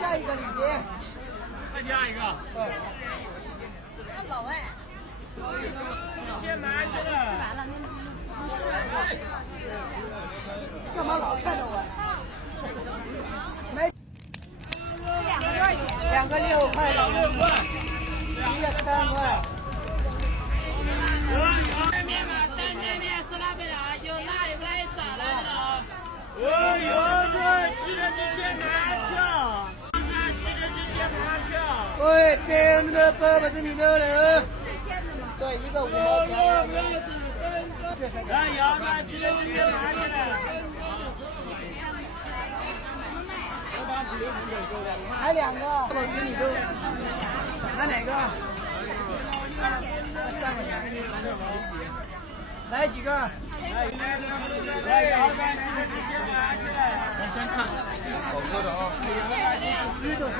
加一个里边。再加一个。那老外。先拿去了。干嘛老看着我？没。两个6块的。6块。一个3块。面嘛，单件面是那边的，有辣有不辣有少辣的啊。有对，记得你先拿票。记得你先拿票。喂，别人的包不是你的了。对，一个5毛钱。来，杨大，记得你先拿起来。还2个，我给你都。拿哪个？3块钱。来几个？来，杨大，记得你先拿起来。先看。好喝的啊。鱼都是。